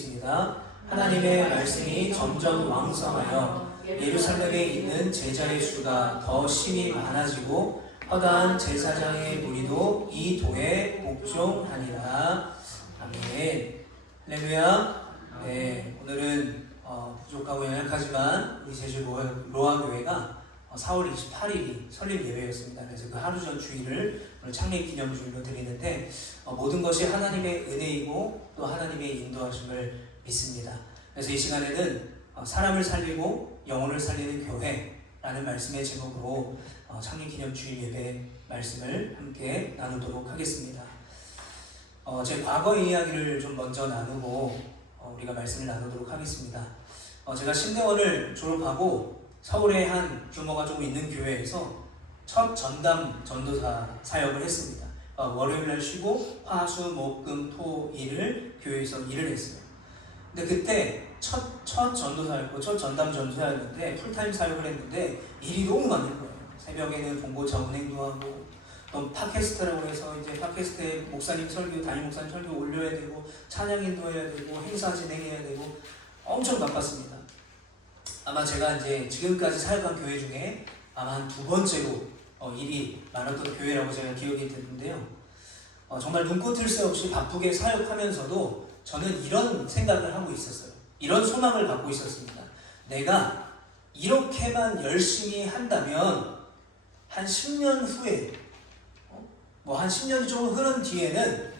있겠습니다. 하나님의 말씀이 점점 왕성하여 예루살렘에 있는 제자의 수가 더 심히 많아지고 허다한 제사장의 무리도 이 도에 복종하니라. 아멘. 할렐루야. 네, 오늘은 부족하고 연약하지만 우리 제주 로아교회가 4월 28일이 설립 예배였습니다. 그래서 그 하루 전 주일을 오늘 창립 기념주일로 드리는데 모든 것이 하나님의 은혜이고 또 하나님의 인도하심을 믿습니다. 그래서 이 시간에는 사람을 살리고 영혼을 살리는 교회라는 말씀의 제목으로 창립 기념주일 예배 말씀을 함께 나누도록 하겠습니다. 제 과거의 이야기를 좀 먼저 나누고 우리가 말씀을 나누도록 하겠습니다. 제가 신대원을 졸업하고 서울의 한 규모가 조금 있는 교회에서 첫 전담 전도사 사역을 했습니다. 월요일날 쉬고 화, 수, 목, 금, 토, 일을 교회에서 일을 했어요. 근데 그때 첫 전도사였고 첫 전담 전도사였는데 풀타임 사역을 했는데 일이 너무 많은 거예요. 새벽에는 봉고차 운행도 하고 또 팟캐스트라고 해서 이제 팟캐스트에 목사님 설교, 담임 목사님 설교 올려야 되고 찬양 인도해야 되고 행사 진행해야 되고 엄청 바빴습니다. 아마 제가 이제 지금까지 사역한 교회 중에 아마 한 두 번째로 일이 많았던 교회라고 제가 기억이 드는데요. 정말 눈코 뜰 새 없이 바쁘게 사역하면서도 저는 이런 생각을 하고 있었어요. 이런 소망을 갖고 있었습니다. 내가 이렇게만 열심히 한다면 한 10년 후에 한 10년이 좀 흐른 뒤에는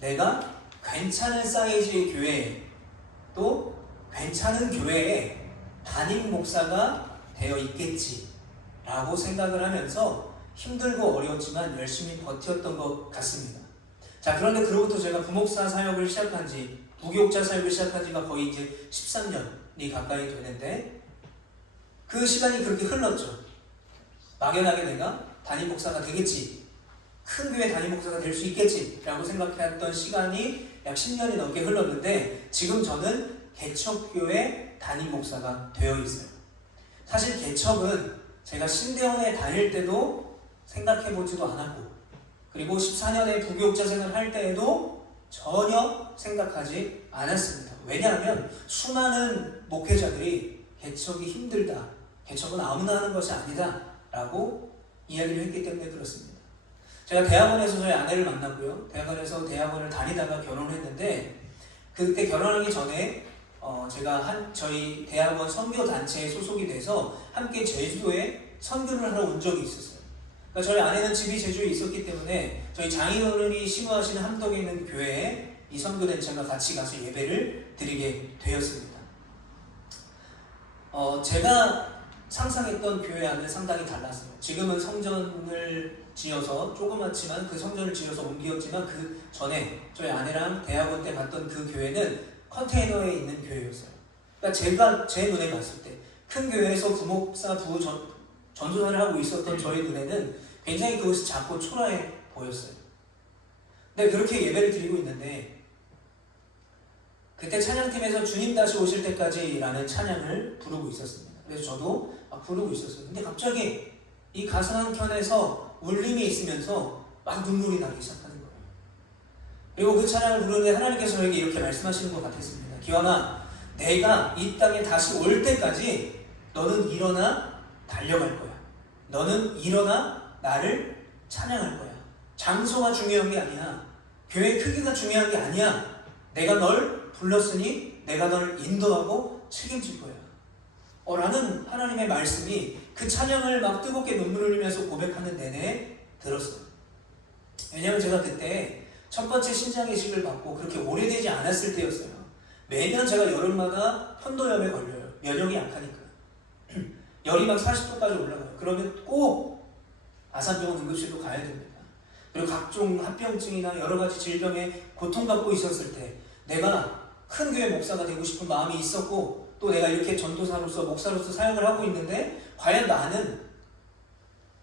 내가 괜찮은 사이즈의 교회에 또 괜찮은 교회에 담임 목사가 되어 있겠지라고 생각을 하면서 힘들고 어려웠지만 열심히 버텼던 것 같습니다. 자, 그런데 그로부터 제가 부목사 사역을 시작한 지, 부교육자 사역을 시작한 지가 거의 이제 13년이 가까이 되는데 그 시간이 그렇게 흘렀죠. 막연하게 내가 담임 목사가 되겠지, 큰 교회 담임 목사가 될 수 있겠지라고 생각했던 시간이 약 10년이 넘게 흘렀는데 지금 저는 개척교회 담임 목사가 되어 있어요. 사실 개척은 제가 신대원에 다닐 때도 생각해보지도 않았고 그리고 14년에 부교육자 생활할 때에도 전혀 생각하지 않았습니다. 왜냐하면 수많은 목회자들이 개척이 힘들다, 개척은 아무나 하는 것이 아니다 라고 이야기를 했기 때문에 그렇습니다. 제가 대학원에서 저희 아내를 만났고요. 대학원에서 대학원을 다니다가 결혼을 했는데 그때 결혼하기 전에 제가 저희 대학원 선교단체에 소속이 돼서 함께 제주도에 선교를 하러 온 적이 있었어요. 그러니까 저희 아내는 집이 제주에 있었기 때문에 저희 장인어른이 심호하시는 함덕에 있는 교회에 이 선교단체가 같이 가서 예배를 드리게 되었습니다. 제가 상상했던 교회와는 상당히 달랐어요. 지금은 성전을 지어서 조그맣지만 그 성전을 지어서 옮겼지만 그 전에 저희 아내랑 대학원 때 갔던 그 교회는 컨테이너에 있는 교회였어요. 그러니까 제가 제 눈에 봤을 때 큰 교회에서 부목사, 전도사를 하고 있었던 저희 눈에는 굉장히 그것이 작고 초라해 보였어요. 근데 그렇게 예배를 드리고 있는데 그때 찬양팀에서 주님 다시 오실 때까지 라는 찬양을 부르고 있었습니다. 그래서 저도 막 부르고 있었어요. 근데 갑자기 이 가슴 한켠에서 울림이 있으면서 막 눈물이 나기 시작하는 거예요. 그리고 그 찬양을 부르는데 하나님께서 저에게 이렇게 말씀하시는 것 같았습니다. 기원아, 내가 이 땅에 다시 올 때까지 너는 일어나 달려갈 거야. 너는 일어나 나를 찬양할 거야. 장소가 중요한 게 아니야. 교회 크기가 중요한 게 아니야. 내가 널 불렀으니 내가 널 인도하고 책임질 거야. 라는 하나님의 말씀이 그 찬양을 막 뜨겁게 눈물을 흘리면서 고백하는 내내 들었어요. 왜냐하면 제가 그때 첫 번째 신장의식을 받고 그렇게 오래되지 않았을 때였어요. 매년 제가 여름마다 편도염에 걸려요. 면역이 약하니까. 열이 막 40도까지 올라가요. 그러면 꼭 아산병원 응급실로 가야 됩니다. 그리고 각종 합병증이나 여러 가지 질병에 고통받고 있었을 때 내가 큰 교회 목사가 되고 싶은 마음이 있었고 또 내가 이렇게 전도사로서 목사로서 사역을 하고 있는데 과연 나는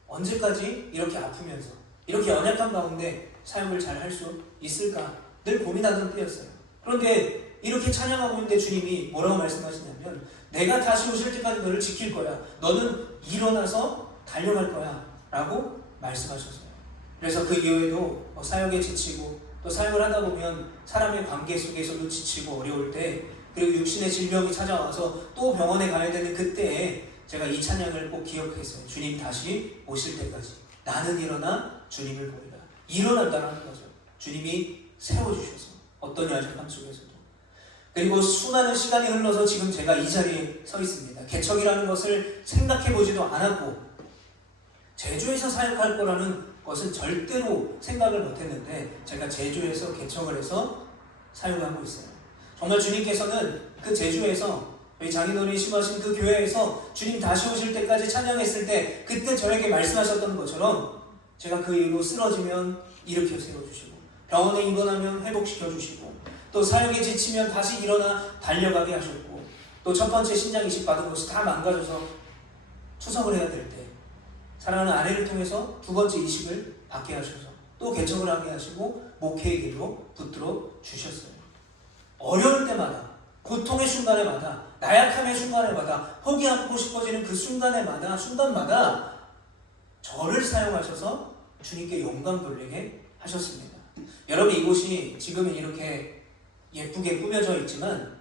언제까지 이렇게 아프면서 이렇게 연약한 가운데 사역을 잘 할 수 있을까 늘 고민하던 때였어요. 그런데 이렇게 찬양하고 있는데 주님이 뭐라고 말씀하시냐면 내가 다시 오실 때까지 너를 지킬 거야. 너는 일어나서 달려갈 거야 라고 말씀하셨어요. 그래서 그 이후에도 사역에 지치고 또 삶을 하다 보면 사람의 관계 속에서도 지치고 어려울 때, 그리고 육신의 질병이 찾아와서 또 병원에 가야 되는 그때에 제가 이 찬양을 꼭 기억했어요. 주님 다시 오실 때까지 나는 일어나 주님을 보리라. 일어난다는 거죠. 주님이 세워주셔서 어떤 야적함 속에서도. 그리고 수많은 시간이 흘러서 지금 제가 이 자리에 서 있습니다. 개척이라는 것을 생각해보지도 않았고 제주에서 사역할 거라는 것은 절대로 생각을 못했는데 제가 제주에서 개척을 해서 사역을 하고 있어요. 정말 주님께서는 그 제주에서 저희 장인어른이 심어하신 그 교회에서 주님 다시 오실 때까지 찬양했을 때 그때 저에게 말씀하셨던 것처럼 제가 그 이후로 쓰러지면 일으켜 세워주시고 병원에 입원하면 회복시켜주시고 또 사역에 지치면 다시 일어나 달려가게 하셨고 또 첫 번째 신장 이식 받은 것이 다 망가져서 투석을 해야 될 때 사랑하는 아내를 통해서 두 번째 이식을 받게 하셔서 또 개척을 하게 하시고 목회의 길로 붙들어 주셨어요. 어려울 때마다 고통의 순간에마다 나약함의 순간에마다 포기하고 싶어지는 그 순간마다 저를 사용하셔서 주님께 영광 돌리게 하셨습니다. 여러분 이곳이 지금은 이렇게 예쁘게 꾸며져 있지만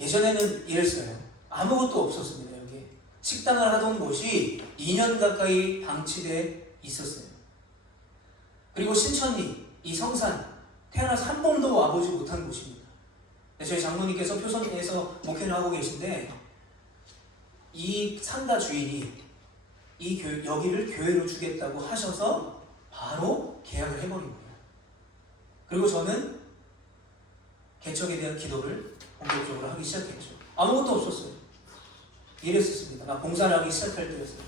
예전에는 이랬어요. 아무것도 없었습니다. 여기 식당을 하던 곳이 2년 가까이 방치돼 있었어요. 그리고 신천리, 이 성산 태어나서 한 번도 와보지 못한 곳입니다. 저희 장로님께서 표선에서 목회를 하고 계신데 이 상가 주인이 여기를 교회로 주겠다고 하셔서 바로 계약을 해버린 거예요. 그리고 저는 개척에 대한 기도를 본격적으로 하기 시작했죠. 아무것도 없었어요. 이랬었습니다. 막 봉사를 하기 시작할 때였어요.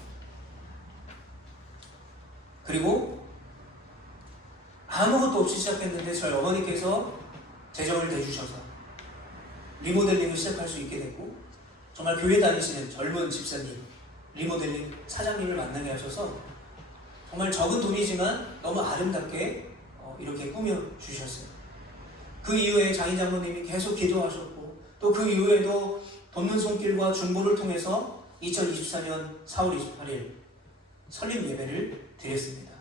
그리고 아무것도 없이 시작했는데 저희 어머니께서 재정을 대주셔서 리모델링을 시작할 수 있게 됐고 정말 교회 다니시는 젊은 집사님, 리모델링 사장님을 만나게 하셔서 정말 적은 돈이지만 너무 아름답게 이렇게 꾸며주셨어요. 그 이후에 장인 장모님이 계속 기도하셨고 또 그 이후에도 돕는 손길과 중보를 통해서 2024년 4월 28일 설립 예배를 드렸습니다.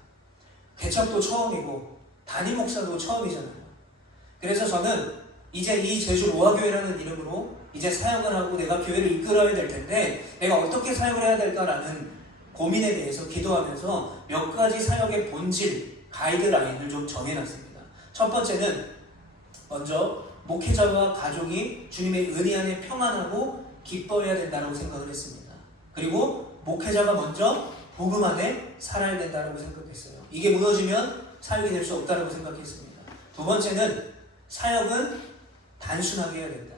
개척도 처음이고 담임 목사도 처음이잖아요. 그래서 저는 이제 이 제주 로아교회라는 이름으로 이제 사역을 하고 내가 교회를 이끌어야 될 텐데 내가 어떻게 사역을 해야 될까라는 고민에 대해서 기도하면서 몇 가지 사역의 본질, 가이드라인을 좀 정해놨습니다. 첫 번째는 먼저 목회자와 가족이 주님의 은혜 안에 평안하고 기뻐해야 된다고 생각을 했습니다. 그리고 목회자가 먼저 복음 안에 살아야 된다고 생각했어요. 이게 무너지면 사역이 될 수 없다고 생각했습니다. 두 번째는 사역은 단순하게 해야 된다.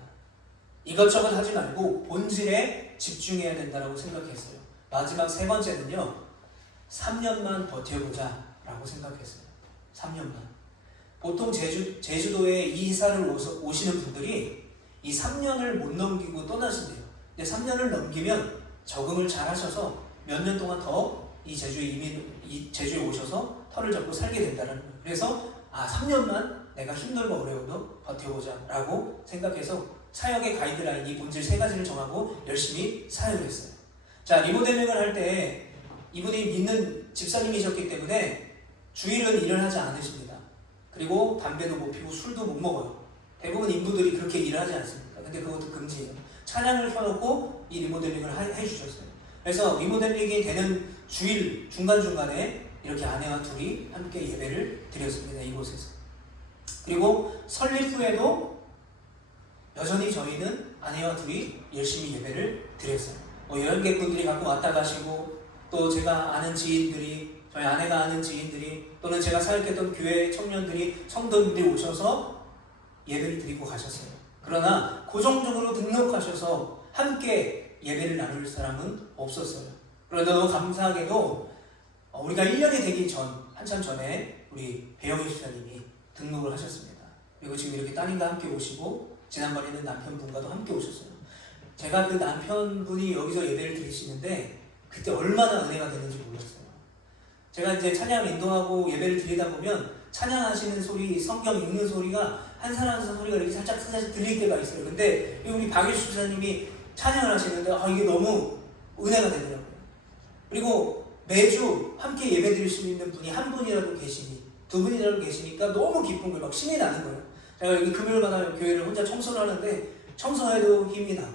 이것저것 하지 말고 본질에 집중해야 된다고 생각했어요. 마지막 세 번째는요. 3년만 버텨보자 라고 생각했어요. 3년만. 보통 제주도에 이사를 오시는 분들이 이 3년을 못 넘기고 떠나신대요. 근데 3년을 넘기면 적응을 잘 하셔서 몇 년 동안 더 이 제주에 오셔서 터를 잡고 살게 된다는 거예요. 그래서 3년만 내가 힘들고 어려워도 버텨보자 라고 생각해서 사역의 가이드라인 이 본질 세 가지를 정하고 열심히 사역했어요. 자, 리모델링을 할 때 이분이 믿는 집사님이셨기 때문에 주일은 일을 하지 않으십니다. 그리고 담배도 못 피우고 술도 못 먹어요. 대부분 인부들이 그렇게 일을 하지 않습니까? 근데 그것도 금지예요. 찬양을 켜놓고 이 리모델링을 해주셨어요. 그래서 리모델링이 되는 주일 중간중간에 이렇게 아내와 둘이 함께 예배를 드렸습니다. 이곳에서. 그리고 설립 후에도 여전히 저희는 아내와 둘이 열심히 예배를 드렸어요. 여행객분들이 가끔 왔다 가시고 또 제가 아는 지인들이 저희 아내가 아는 지인들이 또는 제가 사역했던 교회 청년들이 성도님들이 오셔서 예배를 드리고 가셨어요. 그러나 고정적으로 등록하셔서 함께 예배를 나눌 사람은 없었어요. 그런데 너무 감사하게도 우리가 1년이 되기 전 한참 전에 우리 배영희 집사님이 등록을 하셨습니다. 그리고 지금 이렇게 따님과 함께 오시고 지난번에는 남편분과도 함께 오셨어요. 제가 그 남편분이 여기서 예배를 드리시는데 그때 얼마나 은혜가 되는지 몰랐어요. 제가 이제 찬양 인도하고 예배를 드리다 보면 찬양하시는 소리, 성경 읽는 소리가 한 사람 소리가 이렇게 살짝 들릴 때가 있어요. 근데 우리 박일수 집사님이 찬양을 하시는데 이게 너무 은혜가 되더라고요. 그리고 매주 함께 예배 드릴 수 있는 분이 한 분이라도 계시니 두 분이 저를 계시니까 너무 기쁜 거예요. 막 신이 나는 거예요. 제가 여기 금요일마다 교회를 혼자 청소를 하는데 청소해도 힘이 나고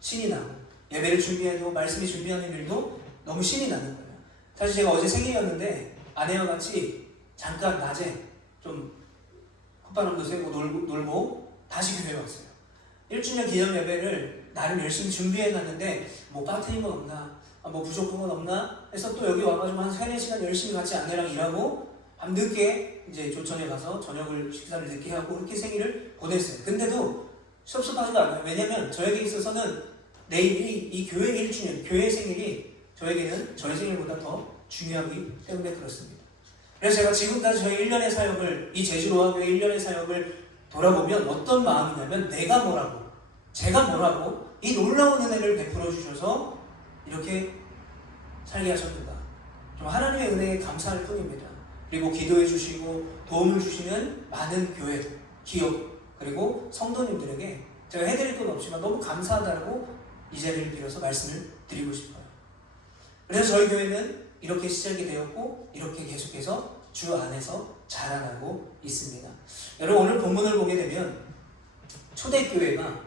신이 나고 예배를 준비해도 말씀이 준비하는 일도 너무 신이 나는 거예요. 사실 제가 어제 생일이었는데 아내와 같이 잠깐 낮에 좀 콧바람도 쐬고 놀고 다시 교회에 왔어요. 1주년 기념 예배를 나름 열심히 준비해놨는데 뭐 빠뜨린 건 없나, 뭐 부족한 건 없나 해서 또 여기 와가지고 한 3-4시간 열심히 같이 아내랑 일하고 밤늦게 이제 조천에 가서 저녁을 식사를 늦게 하고 그렇게 생일을 보냈어요. 근데도 섭섭하지가 않아요. 왜냐면 저에게 있어서는 내일이 이 교회 1주년, 교회 생일이 저에게는 저의 생일보다 더 중요하기 때문에 그렇습니다. 그래서 제가 지금까지 저희 1년의 사역을, 이 제주로하교회 1년의 사역을 돌아보면 어떤 마음이냐면 내가 뭐라고, 제가 뭐라고 이 놀라운 은혜를 베풀어 주셔서 이렇게 살게 하셨는가. 좀 하나님의 은혜에 감사할 뿐입니다. 그리고 기도해 주시고 도움을 주시는 많은 교회, 기업, 그리고 성도님들에게 제가 해드릴 건 없지만 너무 감사하다고 이 자리를 빌어서 말씀을 드리고 싶어요. 그래서 저희 교회는 이렇게 시작이 되었고 이렇게 계속해서 주 안에서 자라나고 있습니다. 여러분 오늘 본문을 보게 되면 초대교회가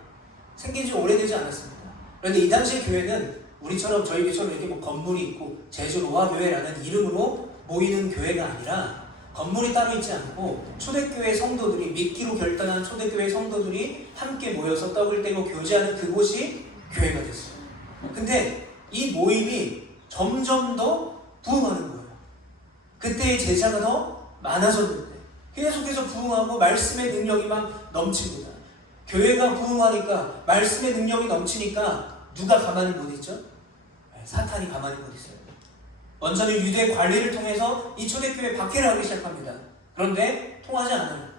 생긴 지 오래되지 않았습니다. 그런데 이 당시 교회는 우리처럼 저희처럼 이렇게 뭐 건물이 있고 제주 로아교회라는 이름으로 모이는 교회가 아니라 건물이 따로 있지 않고 초대교회 성도들이 믿기로 결단한 초대교회 성도들이 함께 모여서 떡을 떼고 교제하는 그곳이 교회가 됐어요. 근데 이 모임이 점점 더 부흥하는 거예요. 그때의 제자가 더 많아졌는데 계속해서 부흥하고 말씀의 능력이 막 넘칩니다. 교회가 부흥하니까 말씀의 능력이 넘치니까 누가 가만히 못 있죠? 사탄이 가만히 못 있어요. 먼저는 유대 관리를 통해서 이 초대교회 박해를 하기 시작합니다. 그런데 통하지 않아요.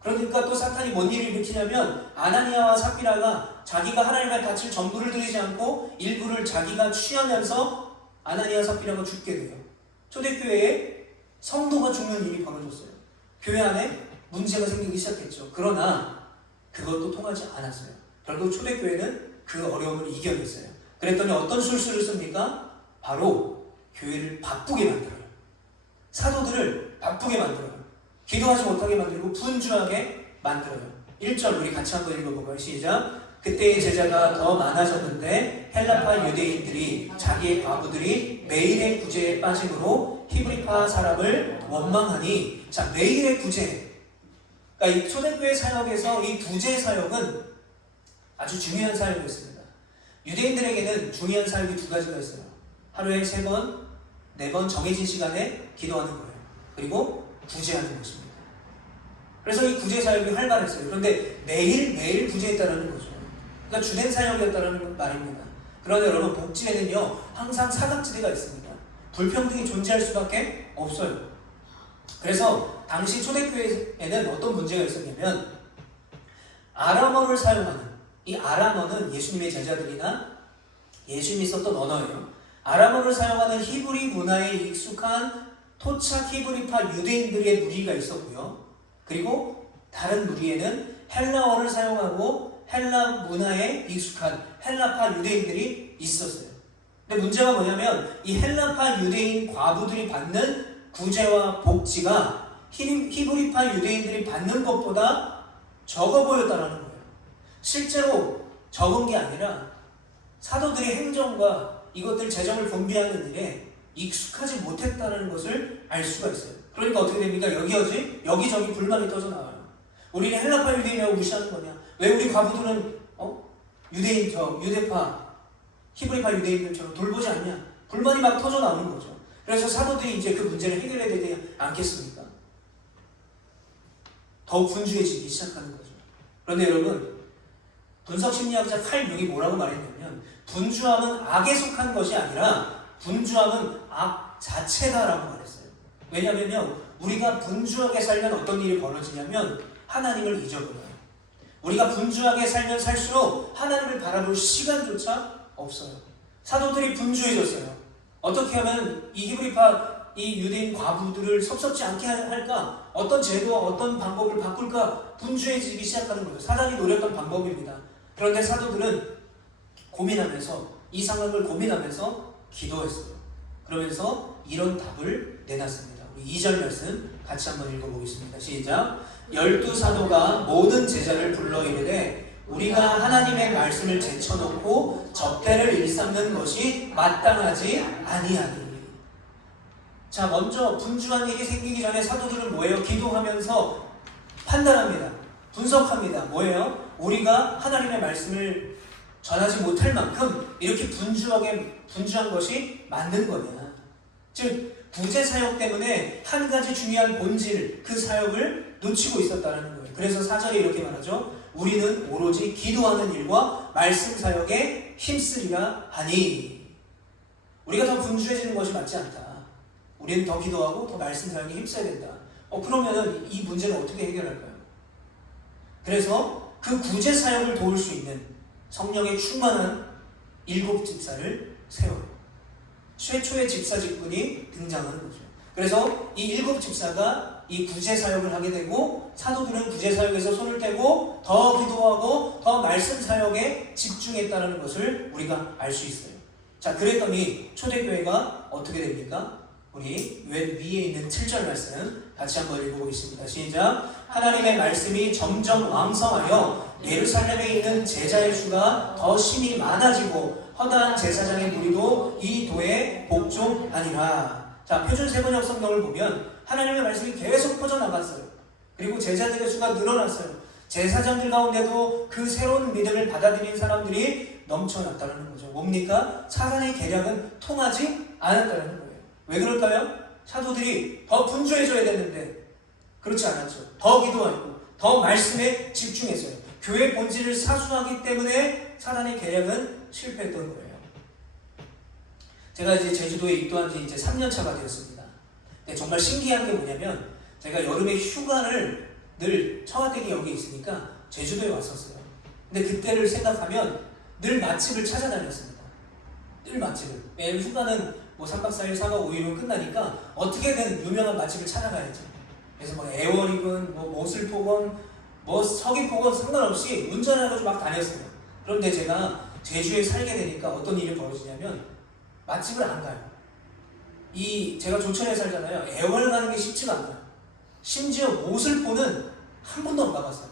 그러니까 또 사탄이 뭔 일을 일으키냐면 아나니아와 삽비라가 자기가 하나님의 밭을 전부를 드리지 않고 일부를 자기가 취하면서 아나니아 삽비라가 죽게 돼요. 초대교회에 성도가 죽는 일이 벌어졌어요. 교회 안에 문제가 생기기 시작했죠. 그러나 그것도 통하지 않았어요. 결국 초대교회는 그 어려움을 이겨냈어요. 그랬더니 어떤 술수를 씁니까? 바로 교회를 바쁘게 만들어요. 사도들을 바쁘게 만들어요. 기도하지 못하게 만들고 분주하게 만들어요. 1절 우리 같이 한번 읽어볼까요? 시작. 그때의 제자가 더 많아졌는데 헬라파 유대인들이 자기의 과부들이 매일의 구제에 빠짐으로 히브리파 사람을 원망하니, 자, 매일의 구제, 그러니까 이 초대교회 사역에서 이 구제 사역은 아주 중요한 사역이었습니다. 유대인들에게는 중요한 사역이 두 가지가 있어요. 하루에 3번, 4번 정해진 시간에 기도하는 거예요. 그리고 구제하는 것입니다. 그래서 이 구제 사역이 활발했어요. 그런데 매일 구제했다는 거죠. 그러니까 주된 사역이었다는 말입니다. 그런데 여러분 복지에는요 항상 사각지대가 있습니다. 불평등이 존재할 수밖에 없어요. 그래서 당시 초대교회에는 어떤 문제가 있었냐면 아람어를 사용하는, 이 아람어는 예수님의 제자들이나 예수님이 썼던 언어예요. 아람어를 사용하는 히브리 문화에 익숙한 토착 히브리파 유대인들의 무리가 있었고요. 그리고 다른 무리에는 헬라어를 사용하고 헬라 문화에 익숙한 헬라파 유대인들이 있었어요. 근데 문제가 뭐냐면 이 헬라파 유대인 과부들이 받는 구제와 복지가 히브리파 유대인들이 받는 것보다 적어 보였다는 거예요. 실제로 적은 게 아니라 사도들이 행정과 이것들 재정을 분배하는 일에 익숙하지 못했다는 것을 알 수가 있어요. 그러니까 어떻게 됩니까? 여기저기 불만이 터져나와요. 우리는 헬라파 유대인이라고 무시하는 거냐? 왜 우리 과부들은 유대파, 히브리파 유대인들처럼 돌보지 않냐? 불만이 막 터져나오는 거죠. 그래서 사도들이 이제 그 문제를 해결해야 되지 않겠습니까? 더욱 분주해지기 시작하는 거죠. 그런데 여러분, 분석심리학자 칼 융이 뭐라고 말했냐면 분주함은 악에 속한 것이 아니라 분주함은 악 자체다라고 말했어요. 왜냐하면 우리가 분주하게 살면 어떤 일이 벌어지냐면 하나님을 잊어버려요. 우리가 분주하게 살면 살수록 하나님을 바라볼 시간조차 없어요. 사도들이 분주해졌어요. 어떻게 하면 이 히브리파, 이 유대인 과부들을 섭섭지 않게 할까? 어떤 제도와 어떤 방법을 바꿀까? 분주해지기 시작하는 거죠. 사단이 노렸던 방법입니다. 그런데 사도들은 고민하면서, 이 상황을 고민하면서 기도했어요. 그러면서 이런 답을 내놨습니다. 2절 말씀 같이 한번 읽어보겠습니다. 시작. 12사도가 모든 제자를 불러 이르되 우리가 하나님의 말씀을 제쳐놓고 적대를 일삼는 것이 마땅하지 아니하니. 자, 먼저 분주한 일이 생기기 전에 사도들은 뭐예요? 기도하면서 판단합니다. 분석합니다. 뭐예요? 우리가 하나님의 말씀을 전하지 못할 만큼 이렇게 분주한 것이 맞는 거냐. 즉 구제 사역 때문에 한 가지 중요한 본질, 그 사역을 놓치고 있었다는 거예요. 그래서 4절에 이렇게 말하죠. 우리는 오로지 기도하는 일과 말씀 사역에 힘쓰리라 하니. 우리가 더 분주해지는 것이 맞지 않다. 우리는 더 기도하고 더 말씀 사역에 힘써야 된다. 그러면 이 문제는 어떻게 해결할까요? 그래서 그 구제 사역을 도울 수 있는 성령의 충만한 7 집사를 세워요. 최초의 집사 직분이 등장하는 거죠. 그래서 이 7 집사가 이 구제 사역을 하게 되고 사도들은 구제 사역에서 손을 떼고 더 기도하고 더 말씀 사역에 집중했다는 것을 우리가 알 수 있어요. 자, 그랬더니 초대교회가 어떻게 됩니까? 우리 왼 위에 있는 7절 말씀 같이 한번 읽어보겠습니다. 시작. 하나님의 말씀이 점점 왕성하여 예루살렘에 있는 제자의 수가 더 심히 많아지고 허다한 제사장의 무리도 이 도에 복종하니라. 자, 표준 세번역 성경을 보면 하나님의 말씀이 계속 퍼져나갔어요. 그리고 제자들의 수가 늘어났어요. 제사장들 가운데도 그 새로운 믿음을 받아들인 사람들이 넘쳐났다는 거죠. 뭡니까? 사단의 계략은 통하지 않았다는 거예요. 왜 그럴까요? 사도들이 더 분주해져야 되는데 그렇지 않았죠. 더 기도하고 더 말씀에 집중했어요. 교회 본질을 사수하기 때문에 사단의 계략은 실패했던 거예요. 제가 이제 제주도에 입도한 지 이제 3년 차가 되었습니다. 근데 정말 신기한 게 뭐냐면 제가 여름에 휴가를 늘 처가댁이 여기 있으니까 제주도에 왔었어요. 근데 그때를 생각하면 늘 맛집을 찾아다녔습니다. 늘 맛집을. 매일 휴가는 뭐 3박 4일, 4박 5일은 끝나니까 어떻게든 유명한 맛집을 찾아가야죠. 그래서 뭐 애월이건 뭐 모슬포건 뭐 서귀포건 상관없이 운전해가지고 막 다녔어요. 그런데 제가 제주에 살게 되니까 어떤 일이 벌어지냐면 맛집을 안 가요. 제가 조천에 살잖아요. 애월 가는 게 쉽지가 않아요. 심지어 모슬포는 한 번도 안 가봤어요.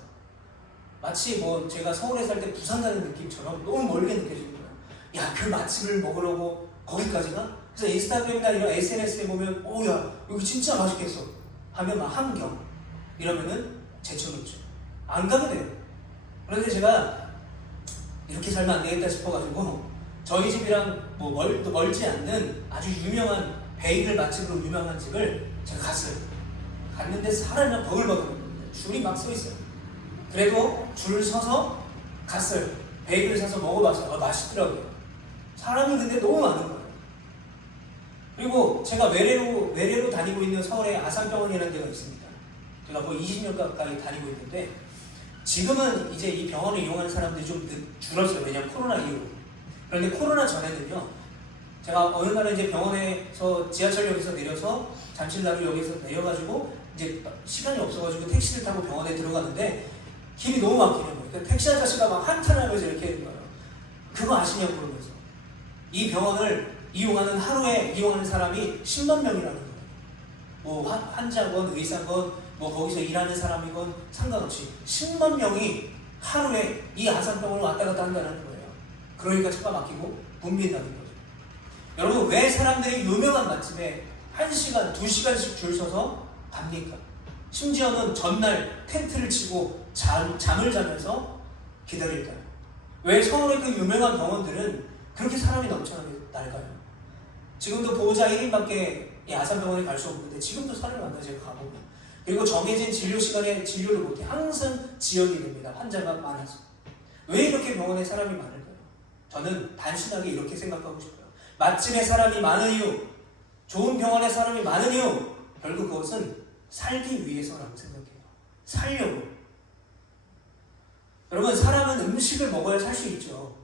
마치 뭐 제가 서울에 살 때 부산 가는 느낌처럼 너무 멀게 느껴지는 거예요. 야, 그 맛집을 먹으려고 거기까지 가? 그래서 인스타그램이나 이런 SNS에 보면 야 여기 진짜 맛있겠어 하면 막 함경 이러면은 제쳐놓죠. 안 가게 돼요. 그런데 제가 이렇게 살면 안 되겠다 싶어가지고 저희 집이랑 뭐 멀지 않는 아주 유명한 베이글 맛집으로 유명한 집을 제가 갔어요. 갔는데 사람이 버글버글 줄이 막 서 있어요. 그래도 줄 서서 갔어요. 베이글 사서 먹어봤어요. 맛있더라고요. 사람이 근데 너무 많은 거예요. 그리고 제가 외래로 다니고 있는 서울에 아산병원이라는 데가 있습니다. 제가 거의 20년 가까이 다니고 있는데 지금은 이제 이 병원을 이용하는 사람들이 좀 줄었어요. 왜냐면 코로나 이후로. 그런데 코로나 전에는요. 제가 어느 날에 이제 병원에서 지하철역에서 내려서 잠실나루역에서 내려가지고 이제 시간이 없어가지고 택시를 타고 병원에 들어갔는데 길이 너무 막히는 거예요. 그러니까 택시 아저씨가 막 한탄하면서 이렇게 하는 거예요. 그거 아시냐고 그러면서. 이 병원을 하루에 이용하는 사람이 10만 명이라는 거예요. 뭐 환자건 의사건 뭐 거기서 일하는 사람이건 상관없이 10만 명이 하루에 이 아산병원을 왔다 갔다 한다는 거예요. 그러니까 차가 막히고 붐빈다는 거죠. 여러분, 왜 사람들이 유명한 맛집에 1시간, 2시간씩 줄 서서 갑니까? 심지어는 전날 텐트를 치고 잠을 자면서 기다릴까요? 왜 서울의 그 유명한 병원들은 그렇게 사람이 넘쳐나게 날까요? 지금도 보호자 1인밖에 이 아산병원에 갈 수 없는데 지금도 사람이 많아요. 제가 가보면. 그리고 정해진 진료 시간에 진료를 못해. 항상 지연이 됩니다. 환자가 많아서. 왜 이렇게 병원에 사람이 많을까요? 저는 단순하게 이렇게 생각하고 싶어요. 맛집에 사람이 많은 이유, 좋은 병원에 사람이 많은 이유, 결국 그것은 살기 위해서라고 생각해요. 살려고. 여러분, 사람은 음식을 먹어야 살 수 있죠.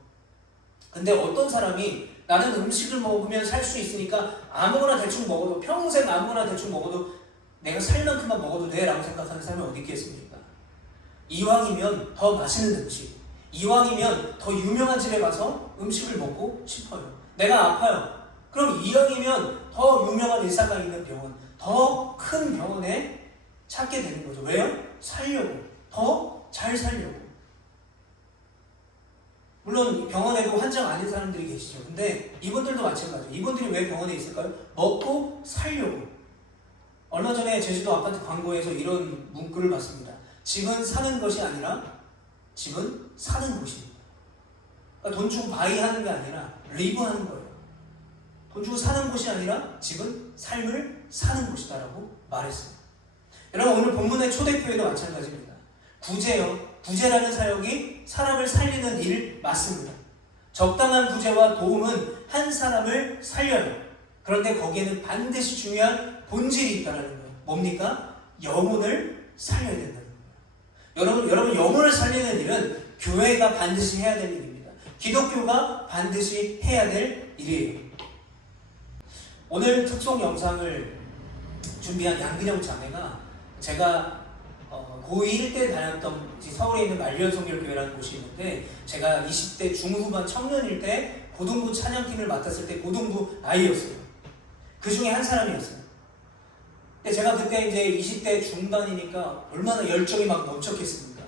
근데 어떤 사람이 나는 음식을 먹으면 살 수 있으니까 아무거나 대충 먹어도, 평생 아무거나 대충 먹어도 내가 살 만큼만 먹어도 돼 라고 생각하는 사람이 어디 있겠습니까? 이왕이면 더 맛있는 음식, 이왕이면 더 유명한 집에 가서 음식을 먹고 싶어요. 내가 아파요. 그럼 이왕이면 더 유명한 의사가 있는 병원, 더 큰 병원에 찾게 되는 거죠. 왜요? 살려고. 더 잘 살려고. 물론 병원에도 환자가 아닌 사람들이 계시죠. 근데 이분들도 마찬가지예요. 이분들이 왜 병원에 있을까요? 먹고 살려고. 얼마 전에 제주도 아파트 광고에서 이런 문구를 봤습니다. 집은 사는 것이 아니라 집은 사는 곳입니다. 그러니까 돈 주고 바이하는 게 아니라 리브하는 거예요. 돈 주고 사는 곳이 아니라 집은 삶을 사는 곳이다라고 말했어요. 여러분 오늘 본문의 초대교회도 마찬가지입니다. 구제요. 구제라는 사역이 사람을 살리는 일 맞습니다. 적당한 구제와 도움은 한 사람을 살려요. 그런데 거기에는 반드시 중요한 본질이 있다는 거예요. 뭡니까? 영혼을 살려야 된다는 거예요. 여러분 영혼을 살리는 일은 교회가 반드시 해야 될 일입니다. 기독교가 반드시 해야 될 일이에요. 오늘 특송 영상을 준비한 양근영 자매가 제가 고1 때 다녔던 서울에 있는 말년성결교회라는 곳이 있는데 제가 20대 중후반 청년일 때 고등부 찬양팀을 맡았을 때 고등부 아이였어요. 그 중에 한 사람이었어요. 근데 제가 그때 이제 20대 중반이니까 얼마나 열정이 막 넘쳤겠습니까?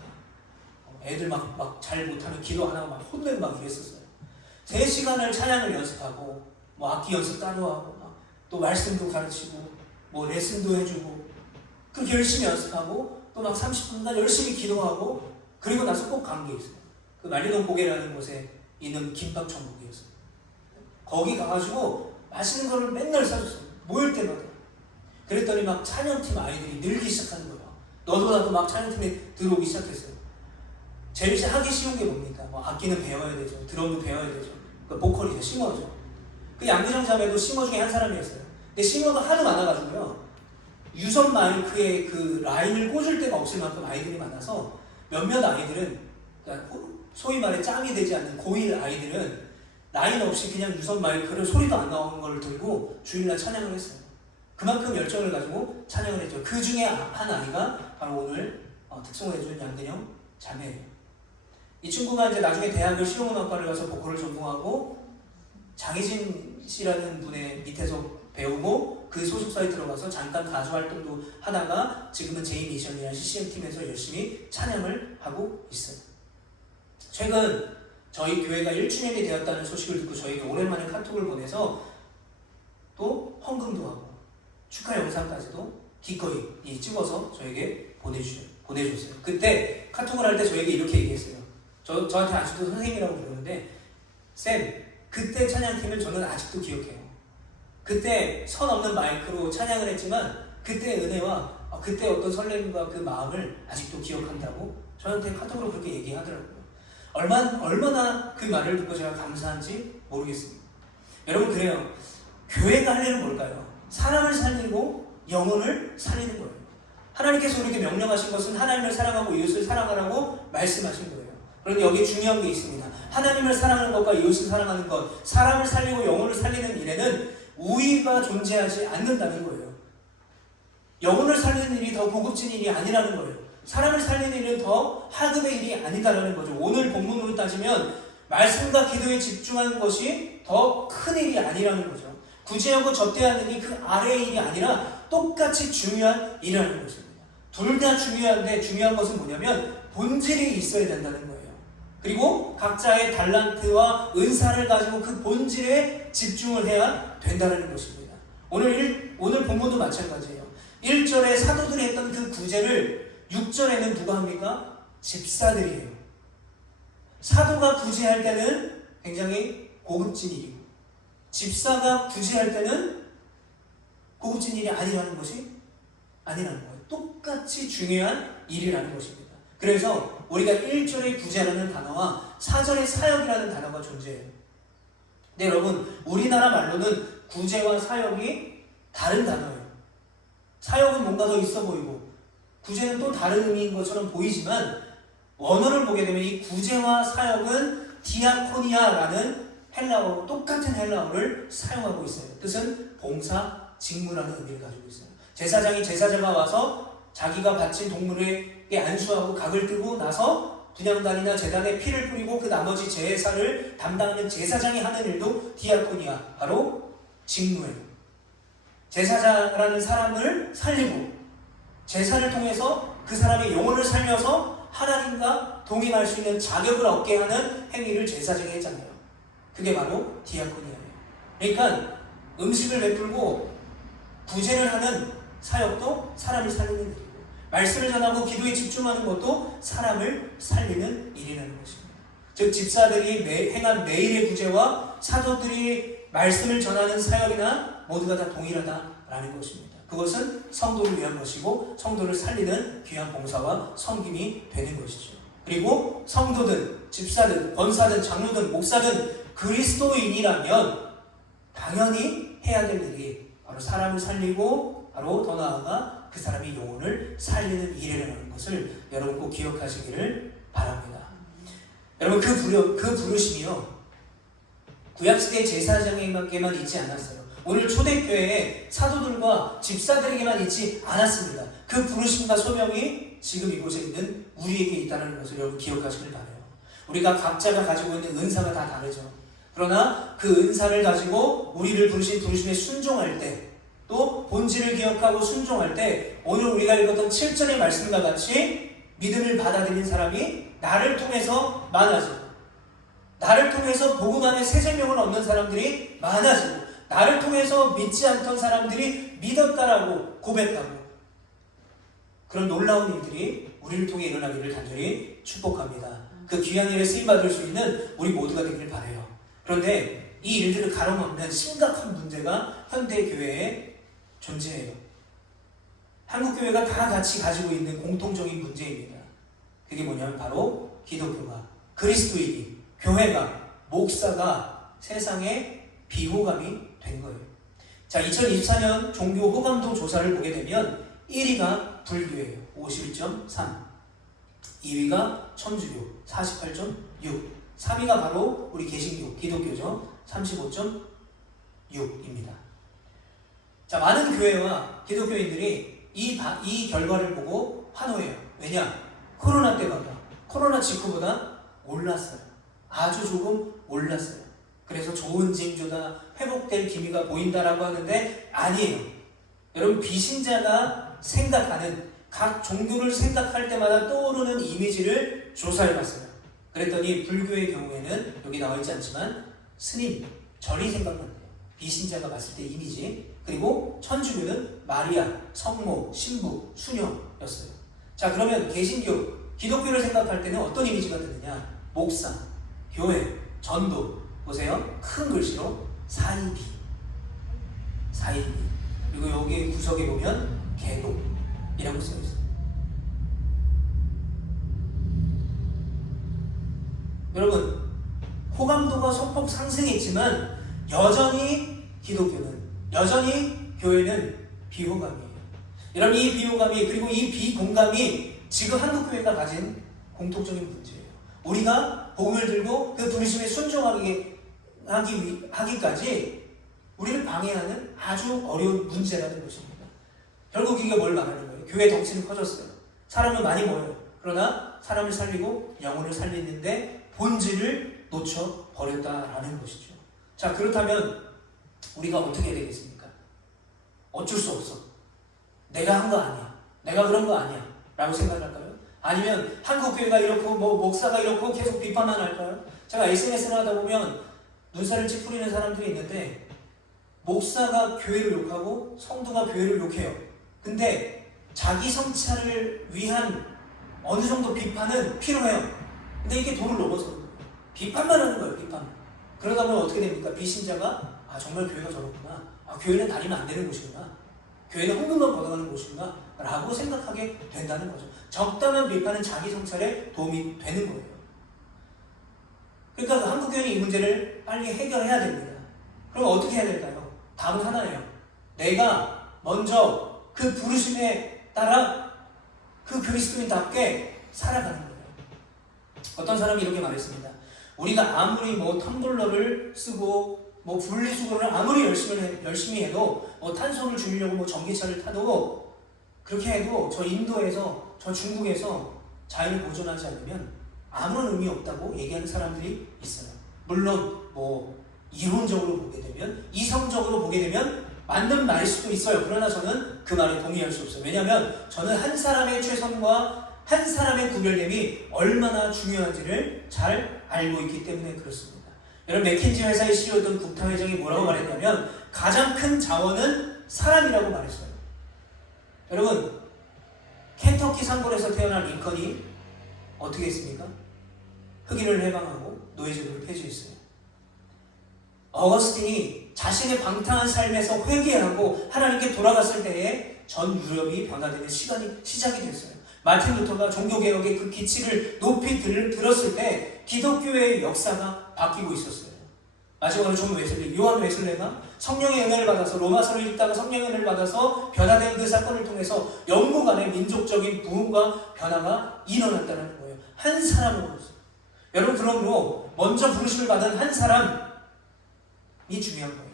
애들 막 잘 못하면 기도 안 하고 막 혼내고 막 이랬었어요. 3시간을 찬양을 연습하고 뭐 악기 연습 따로 하고 또 말씀도 가르치고 뭐 레슨도 해주고 그렇게 열심히 연습하고 또 막 30분간 열심히 기도하고 그리고 나서 꼭 간 게 있어요. 그 말리동 고개라는 곳에 있는 김밥 천국이었어요. 거기 가가지고 맛있는 거를 맨날 사줬어요. 모일 때마다. 그랬더니 막 찬양팀 아이들이 늘기 시작하는 거예요. 너도 나도 막 찬양팀에 들어오기 시작했어요. 제일 하기 쉬운 게 뭡니까? 뭐 악기는 배워야 되죠. 드럼도 배워야 되죠. 그 보컬이죠. 싱어죠. 그 양근영 자매도 싱어 중에 한 사람이었어요. 근데 싱어가 하도 많아가지고요. 유선 마이크에 그 라인을 꽂을 데가 없을 만큼 아이들이 많아서 몇몇 아이들은 그러니까 소위 말해 짬이 되지 않는 고1 아이들은 라인 없이 그냥 유선 마이크를 소리도 안 나오는 걸 들고 주일날 찬양을 했어요. 그만큼 열정을 가지고 찬양을 했죠. 그 중에 한 아이가 바로 오늘 특송을 해준 양근영 자매예요. 이 친구가 이제 나중에 대학을 실용음악과를 가서 보컬을 전공하고 장희진 씨라는 분의 밑에서 배우고 그 소속사에 들어가서 잠깐 가수 활동도 하다가 지금은 제이미션이라는 CCM팀에서 열심히 찬양을 하고 있어요. 최근 저희 교회가 1주년이 되었다는 소식을 듣고 저에게 오랜만에 카톡을 보내서 또 헌금도 하고 축하 영상까지도 기꺼이 찍어서 저에게 보내줬어요. 그때 카톡을 할 때 저에게 이렇게 얘기했어요. 저한테 아직도 선생님이라고 부르는데 쌤, 그때 찬양팀을 저는 아직도 기억해요. 그때 선 없는 마이크로 찬양을 했지만 그때의 은혜와 그때 어떤 설렘과 그 마음을 아직도 기억한다고 저한테 카톡으로 그렇게 얘기하더라고요. 얼마나 그 말을 듣고 제가 감사한지 모르겠습니다. 여러분 그래요. 교회가 할 일은 뭘까요? 사람을 살리고 영혼을 살리는 거예요. 하나님께서 우리에게 명령하신 것은 하나님을 사랑하고 이웃을 사랑하라고 말씀하신 거예요. 그런데 여기 중요한 게 있습니다. 하나님을 사랑하는 것과 이웃을 사랑하는 것, 사람을 살리고 영혼을 살리는 일에는 우위가 존재하지 않는다는 거예요. 영혼을 살리는 일이 더 고급진 일이 아니라는 거예요. 사람을 살리는 일은 더 하급의 일이 아니다라는 거죠. 오늘 본문으로 따지면 말씀과 기도에 집중하는 것이 더 큰 일이 아니라는 거죠. 구제하고 접대하는 일이 그 아래의 일이 아니라 똑같이 중요한 일이라는 것입니다. 둘 다 중요한데 중요한 것은 뭐냐면 본질이 있어야 된다는 거예요. 그리고 각자의 달란트와 은사를 가지고 그 본질에 집중을 해야 된다는 것입니다. 오늘 본문도 마찬가지예요. 1절에 사도들이 했던 그 구제를 6절에는 누가 합니까? 집사들이에요. 사도가 구제할 때는 굉장히 고급진 일이고 집사가 구제할 때는 고급진 일이 아니라는 것이 아니라는 거예요. 똑같이 중요한 일이라는 것입니다. 그래서 우리가 1절의 구제라는 단어와 4절의 사역이라는 단어가 존재해요. 근데 여러분 우리나라 말로는 구제와 사역이 다른 단어예요. 사역은 뭔가 더 있어 보이고 구제는 또 다른 의미인 것처럼 보이지만 원어를 보게 되면 이 구제와 사역은 디아코니아라는 헬라어, 똑같은 헬라어를 사용하고 있어요. 뜻은 봉사, 직무라는 의미를 가지고 있어요. 제사장이 와서 자기가 바친 동물에게 안수하고 각을 뜨고 나서 분향단이나 제단에 피를 뿌리고 그 나머지 제사를 담당하는 제사장이 하는 일도 디아코니아, 바로 직무예요. 제사장이라는 사람을 살리고 제사를 통해서 그 사람의 영혼을 살려서 하나님과 동행할 수 있는 자격을 얻게 하는 행위를 제사장이 했잖아요. 그게 바로 디아코니아예요. 그러니까 음식을 베풀고 구제를 하는 사역도 사람을 살리는 일이고, 말씀을 전하고 기도에 집중하는 것도 사람을 살리는 일이라는 것입니다. 즉 집사들이 행한 매일의 구제와 사도들이 말씀을 전하는 사역이나 모두가 다 동일하다라는 것입니다. 그것은 성도를 위한 것이고 성도를 살리는 귀한 봉사와 섬김이 되는 것이죠. 그리고 성도든 집사든 권사든 장로든 목사든 그리스도인이라면 당연히 해야 될 일이 바로 사람을 살리고 바로 더 나아가 그 사람의 영혼을 살리는 일이라는 것을 여러분 꼭 기억하시기를 바랍니다. 여러분 그 부르심이요 구약시대 제사장에게만 있지 않았어요. 오늘 초대교회에 사도들과 집사들에게만 있지 않았습니다. 그 부르심과 소명이 지금 이곳에 있는 우리에게 있다는 것을 여러분 기억하시길 바라요. 우리가 각자가 가지고 있는 은사가 다 다르죠. 그러나 그 은사를 가지고 우리를 부르신 부르심에 순종할 때, 또 본질을 기억하고 순종할 때 오늘 우리가 읽었던 7절의 말씀과 같이 믿음을 받아들인 사람이 나를 통해서 많아지고, 나를 통해서 복음 안에 새 생명을 얻는 사람들이 많아지고, 나를 통해서 믿지 않던 사람들이 믿었다라고 고백하고, 그런 놀라운 일들이 우리를 통해 일어나기를 간절히 축복합니다. 그 귀한 일에 쓰임받을 수 있는 우리 모두가 되기를 바라요. 그런데 이 일들을 가로막는 심각한 문제가 현대교회에 존재해요. 한국교회가 다 같이 가지고 있는 공통적인 문제입니다. 그게 뭐냐면 바로 기독교가, 그리스도인이, 교회가, 목사가 세상에 비호감이 된 거예요. 자, 2024년 종교 호감도 조사를 보게 되면 1위가 불교예요. 51.3. 2위가 천주교 48.6. 3위가 바로 우리 개신교, 기독교죠. 35.6입니다. 자, 많은 교회와 기독교인들이 이 결과를 보고 환호해요. 왜냐? 코로나 때보다, 코로나 직후보다 올랐어요. 아주 조금 올랐어요. 그래서 좋은 징조다, 회복될 기미가 보인다라고 하는데 아니에요. 여러분, 비신자가 생각하는, 각 종교를 생각할 때마다 떠오르는 이미지를 조사해봤어요. 그랬더니 불교의 경우에는 여기 나와있지 않지만 스님, 절이 생각난대요. 비신자가 봤을 때 이미지. 그리고 천주교는 마리아, 성모, 신부, 수녀였어요. 자, 그러면 개신교, 기독교를 생각할 때는 어떤 이미지가 드느냐? 목사, 교회, 전도. 보세요. 큰 글씨로 사이비. 사이비. 그리고 여기 구석에 보면 개독이라고 써있어요. 여러분, 호감도가 소폭 상승했지만 여전히 기독교는, 여전히 교회는 비호감이에요. 여러분, 이 비호감이, 그리고 이 비공감이 지금 한국교회가 가진 공통적인 문제예요. 우리가 복음을 들고 그 부르심에 순종하기까지 우리를 방해하는 아주 어려운 문제라는 것입니다. 결국 이게 뭘 말하는 거예요? 교회 덩치는 커졌어요. 사람은 많이 모여요. 그러나 사람을 살리고 영혼을 살리는데 본질을 놓쳐버렸다라는 것이죠. 자, 그렇다면 우리가 어떻게 해야 되겠습니까? 어쩔 수 없어. 내가 한 거 아니야. 내가 그런 거 아니야. 라고 생각할까요? 아니면 한국교회가 이렇고 목사가 이렇고 계속 비판만 할까요? 제가 SNS를 하다 보면 눈살을 찌푸리는 사람들이 있는데 목사가 교회를 욕하고 성도가 교회를 욕해요. 근데 자기 성찰을 위한 어느 정도 비판은 필요해요. 근데 이게 도를 넘어서 비판만 하는 거예요. 비판. 그러다 보면 어떻게 됩니까? 비신자가 정말 교회가 저렇구나. 교회는 다니면 안 되는 곳이구나. 교회는 헌금만 걷어가는 곳이구나 라고 생각하게 된다는 거죠. 적당한 비판은 자기 성찰에 도움이 되는 거예요. 그러니까 한국교회는 이 문제를 빨리 해결해야 됩니다. 그럼 어떻게 해야 될까요? 답은 하나예요. 내가 먼저 그 부르심에 따라 그 그리스도인답게 살아가는 거예요. 어떤 사람이 이렇게 말했습니다. 우리가 아무리 텀블러를 쓰고 분리수거를 아무리 열심히 해도 탄소를 줄이려고 전기차를 타도 그렇게 해도 저 인도에서, 저 중국에서 자연을 보존하지 않으면 아무런 의미 없다고 얘기하는 사람들이 있어요. 물론 이론적으로 보게 되면, 이성적으로 보게 되면 맞는 말일 수도 있어요. 그러나 저는 그 말에 동의할 수 없어요. 왜냐하면 저는 한 사람의 최선과 한 사람의 구별됨이 얼마나 중요한지를 잘 알고 있기 때문에 그렇습니다. 여러분, 맥킨지 회사의 CEO였던 국타 회장이 뭐라고 말했냐면 가장 큰 자원은 사람이라고 말했어요. 여러분, 켄터키 상골에서 태어난 링컨이 어떻게 했습니까? 흑인을 해방하고 노예제도를 폐지했어요. 어거스틴이 자신의 방탕한 삶에서 회개하고 하나님께 돌아갔을 때에 전 유럽이 변화되는 시작이 됐어요. 마틴 루터가 종교개혁의 그 기치를 높이 들었을 때 기독교의 역사가 바뀌고 있었어요. 마지막으로 존 웨슬리, 요한 웨슬리가 성령의 은혜를 받아서 로마서를 읽다가 성령의 은혜를 받아서 변화된 그 사건을 통해서 영국 간의 민족적인 부흥과 변화가 일어났다는 거예요. 한 사람으로서. 여러분, 그러므로 먼저 부르심을 받은 한 사람이 중요한 거예요.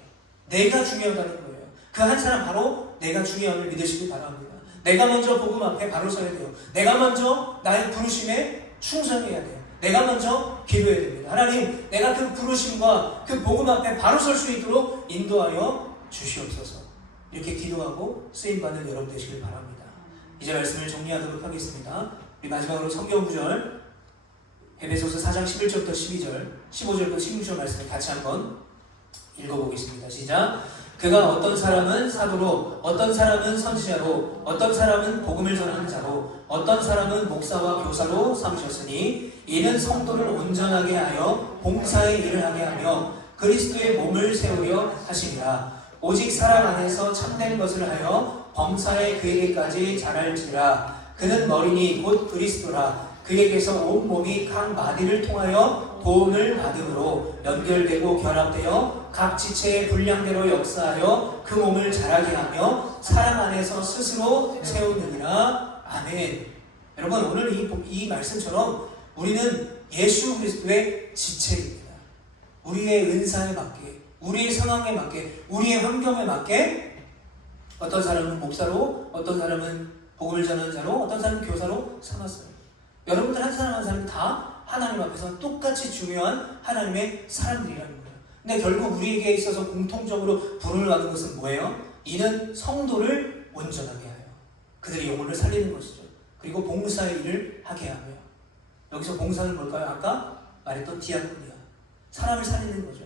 내가 중요하다는 거예요. 그 한 사람 바로 내가 중요함을 믿으시기 바랍니다. 내가 먼저 복음 앞에 바로 서야 돼요. 내가 먼저 나의 부르심에 충성해야 돼요. 내가 먼저 기도해야 됩니다. 하나님, 내가 그 부르심과 그 복음 앞에 바로 설 수 있도록 인도하여 주시옵소서. 이렇게 기도하고 쓰임받는 여러분 되시길 바랍니다. 이제 말씀을 정리하도록 하겠습니다. 우리 마지막으로 성경 구절 에베소서 4장 11절부터 12절, 15절부터 16절 말씀을 같이 한번 읽어보겠습니다. 시작. 그가 어떤 사람은 사도로, 어떤 사람은 선지자로, 어떤 사람은 복음을 전하는 자로, 어떤 사람은 목사와 교사로 삼으셨으니 이는 성도를 온전하게 하여 봉사의 일을 하게 하며 그리스도의 몸을 세우려 하심이라. 오직 사랑 안에서 참된 것을 하여 범사에 그에게까지 자랄지라. 그는 머리니 곧 그리스도라. 그에게서 온 몸이 각 마디를 통하여 도움을 받음으로 연결되고 결합되어 각 지체의 분량대로 역사하여 그 몸을 자라게 하며 사랑 안에서 스스로 세우느니라. 아멘. 여러분, 오늘 이 말씀처럼 우리는 예수 그리스도의 지체입니다. 우리의 은사에 맞게, 우리의 상황에 맞게, 우리의 환경에 맞게 어떤 사람은 목사로, 어떤 사람은 복음을 전하는 자로, 어떤 사람은 교사로 삼았어요. 여러분들 한 사람 한 사람 다 하나님 앞에서 똑같이 중요한 하나님의 사람들이라는 거예요. 근데 결국 우리에게 있어서 공통적으로 부름을 받은 것은 뭐예요? 이는 성도를 온전하게 하여 그들의 영혼을 살리는 것이죠. 그리고 봉사의 일을 하게 하며, 여기서 봉사는 뭘까요? 아까 말했던 디아코니아, 사람을 살리는 거죠.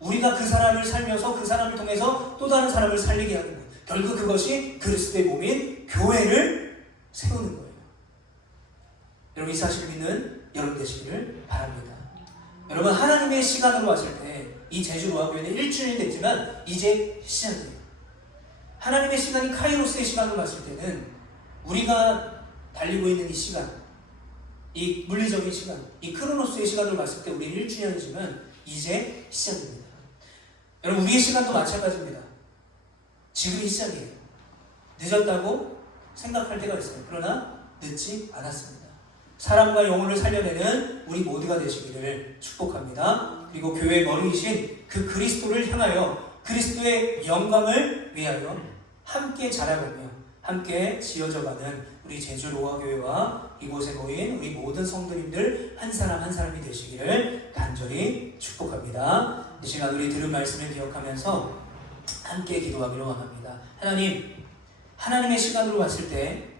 우리가 그 사람을 살면서 그 사람을 통해서 또 다른 사람을 살리게 하는 거예요. 결국 그것이 그리스도의 몸인 교회를 세우는 거예요. 여러분, 이 사실을 믿는 여러분 되시기를 바랍니다. 여러분, 하나님의 시간으로 왔을 때 이 제주로아교회는 1주년이 됐지만 이제 시작이에요. 하나님의 시간이 카이로스의 시간으로 봤을 때는 우리가 달리고 있는 이 시간, 이 물리적인 시간, 이 크로노스의 시간으로 봤을 때 우리는 1주년이지만 이제 시작입니다. 여러분, 우리의 시간도 마찬가지입니다. 지금이 시작이에요. 늦었다고 생각할 때가 있어요. 그러나 늦지 않았습니다. 사람과 영혼을 살려내는 우리 모두가 되시기를 축복합니다. 그리고 교회의 머리이신 그 그리스도를 향하여 그리스도의 영광을 위하여 함께 자라가며 함께 지어져가는 우리 제주 로아교회와 이곳에 모인 우리 모든 성도님들 한 사람 한 사람이 되시기를 간절히 축복합니다. 이 시간 우리 들은 말씀을 기억하면서 함께 기도하기를 원합니다. 하나님, 하나님의 시간으로 봤을 때